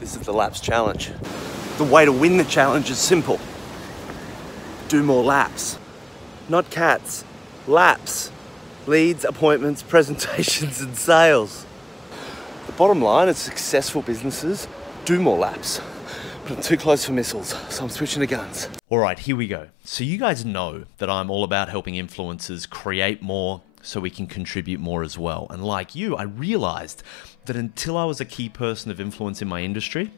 This is the laps challenge. The way to win the challenge is simple. Do more laps. Not cats, laps. Leads, appointments, presentations, and sales. The bottom line is successful businesses do more laps. But I'm too close for missiles, so I'm switching to guns. All right, here we go. So you guys know that I'm all about helping influencers create more so we can contribute more as well. And like you, I realized that until I was a key person of influence in my industry,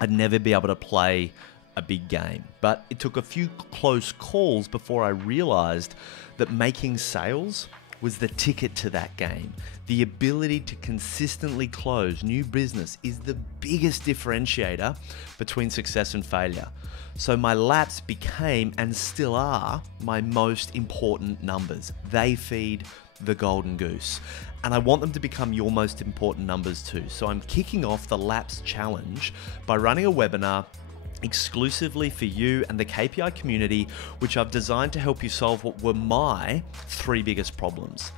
I'd never be able to play a big game. But it took a few close calls before I realized that making sales was the ticket to that game. The ability to consistently close new business is the biggest differentiator between success and failure. So my laps became, and still are, my most important numbers. They feed the golden goose. And I want them to become your most important numbers too. So I'm kicking off the laps challenge by running a webinar exclusively for you and the KPI community, which I've designed to help you solve what were my 3 biggest problems.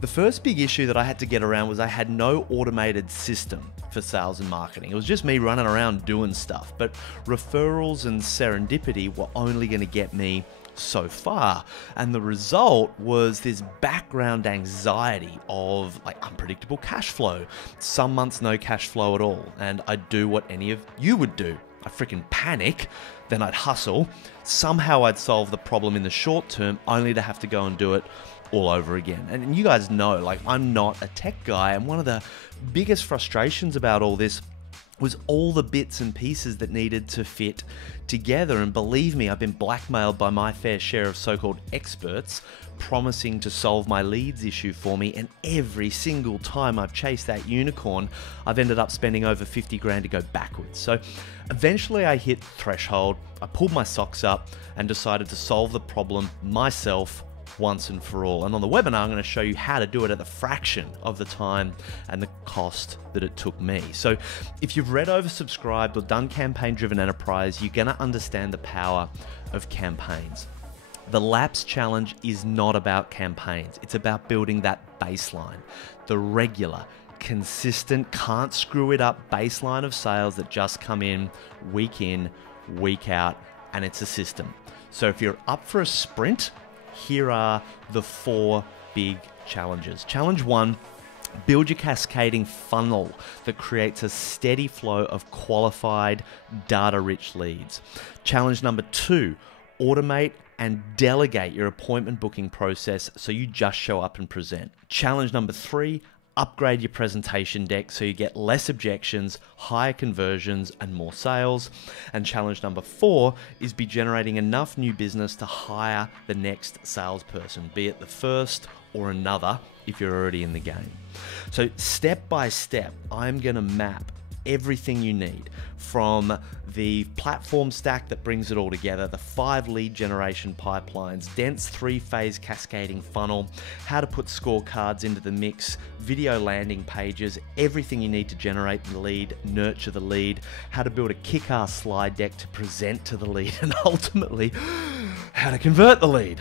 The first big issue that I had to get around was I had no automated system for sales and marketing. It was just me running around doing stuff, but referrals and serendipity were only going to get me so far. And the result was this background anxiety of like unpredictable cash flow. Some months no cash flow at all. And I'd do what any of you would do. I'd freaking panic, then I'd hustle. Somehow I'd solve the problem in the short term, only to have to go and do it all over again. And you guys know, like, I'm not a tech guy, and one of the biggest frustrations about all this was all the bits and pieces that needed to fit together. And believe me, I've been blackmailed by my fair share of so-called experts promising to solve my leads issue for me, and every single time I've chased that unicorn, I've ended up spending over 50 grand to go backwards. So eventually I hit threshold, I pulled my socks up and decided to solve the problem myself once and for all. And on the webinar, I'm going to show you how to do it at a fraction of the time and the cost that it took me. So if you've read, oversubscribed, or done campaign-driven enterprise, you're going to understand the power of campaigns. The laps challenge is not about campaigns. It's about building that baseline, the regular, consistent, can't screw it up baseline of sales that just come in, week out, and it's a system. So if you're up for a sprint, here are the 4 big challenges. Challenge 1, build your cascading funnel that creates a steady flow of qualified, data-rich leads. Challenge number 2, automate and delegate your appointment booking process so you just show up and present. Challenge number 3, upgrade your presentation deck so you get less objections, higher conversions, and more sales. And challenge number 4 is be generating enough new business to hire the next salesperson, be it the first or another if you're already in the game. So step by step, I'm going to map everything you need, from the platform stack that brings it all together, the 5 lead generation pipelines, dense 3-phase cascading funnel, how to put scorecards into the mix, video landing pages, everything you need to generate the lead, nurture the lead, how to build a kick-ass slide deck to present to the lead, and ultimately how to convert the lead.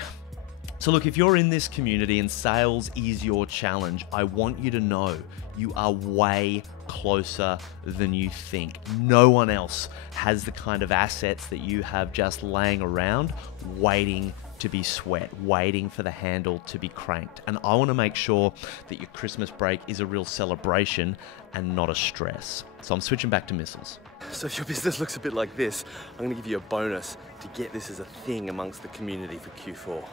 So look, if you're in this community and sales is your challenge, I want you to know you are way closer than you think. No one else has the kind of assets that you have just laying around, waiting to be sweat, waiting for the handle to be cranked. And I want to make sure that your Christmas break is a real celebration and not a stress. So I'm switching back to missiles. So if your business looks a bit like this, I'm going to give you a bonus to get this as a thing amongst the community for Q4.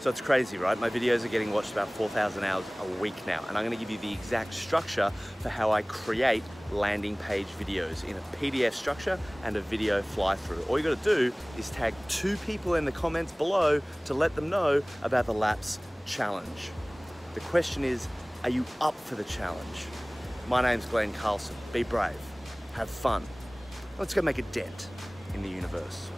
So it's crazy, right? My videos are getting watched about 4,000 hours a week now, and I'm gonna give you the exact structure for how I create landing page videos in a PDF structure and a video fly through. All you gotta do is tag 2 people in the comments below to let them know about the laps challenge. The question is, are you up for the challenge? My name's Glen Carlson. Be brave, have fun. Let's go make a dent in the universe.